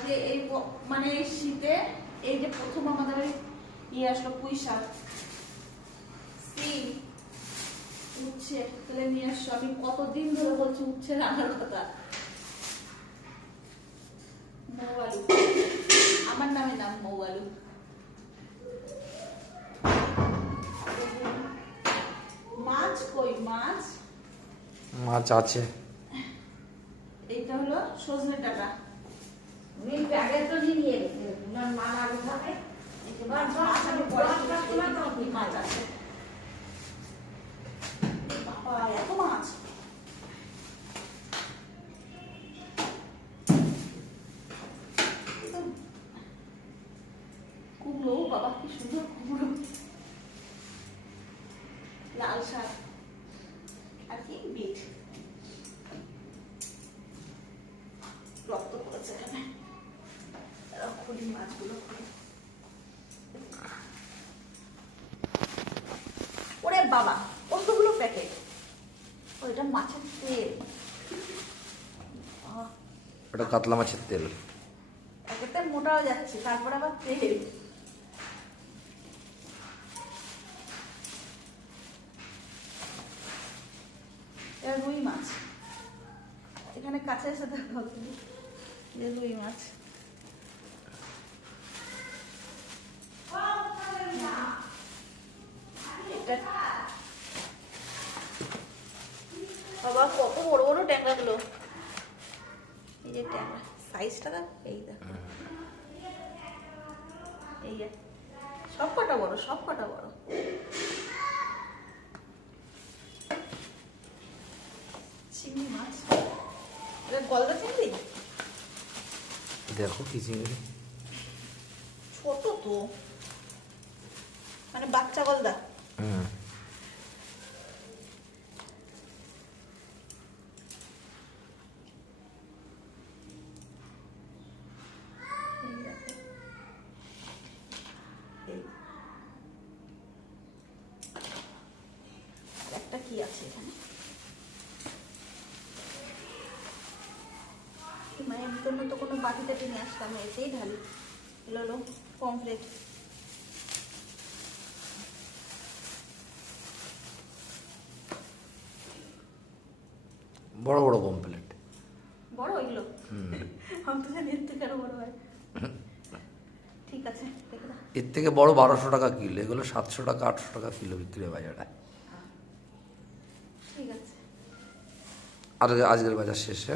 আজকে এই মানে এই শীতে এই যে প্রথম আমাদের আসলো পুঁই শাক, সিম, উচ্ছে তাহলে নিয়ে আসছো। আমি কতদিন ধরে বলছি উচ্ছে রান্নার কথা। মৌ আলু, আমার নামে নাম মৌ আলু। মাছ কই? মাছ মাছ আছে। এইটা হলো সজনে ডাঁটা। মাছ আছে বাবা, এত মাছ। কুমড়ো বাবা, কি সুন্দর কুমড়ো। লাল শাক আর কি বিট, রক্ত পড়েছে এখানে। খুলি মাছগুলো খুলি। ওরে বাবা, কতগুলো প্যাকেট। ওইটা মাছের তেল, ওটা কাতলা মাছের তেল। একেতে মোটা হয়ে যাচ্ছে, তারপর আবার তেল। রুই মাছ এখানে কাছে এসে দেখো, রুই মাছ। বাবা কত বড় বড় ট্যাংরা গুলো। এই যে ট্যাংরা সাইজটা দেখ, এই দেখ, এই যে সব কটা বড়, সব কটা বড়। চিংড়ি মাছ, এটা গলদা চিংড়ি। দেখো কি চিংড়ি, ছোট তো, মানে বাচ্চা গলদা। একটা কি আছে এখানে, মায়ের জন্য তো কোনো বাটিতে নিয়ে আসলাম, এতেই ঢালি। হলো পমফ্লেট। বড় বড় পমফ্লেট। বড় এগুলো? আমি তো জানি এর থেকে আরো বড় হয়। ঠিক আছে, দেখে দাও। এর থেকে বড় 1200 টাকা কিলো, এগুলো 700 টাকা 800 টাকা কিলো বিক্রি হয় বাজারে। ঠিক আছে। আর আজকের বাজার শেষে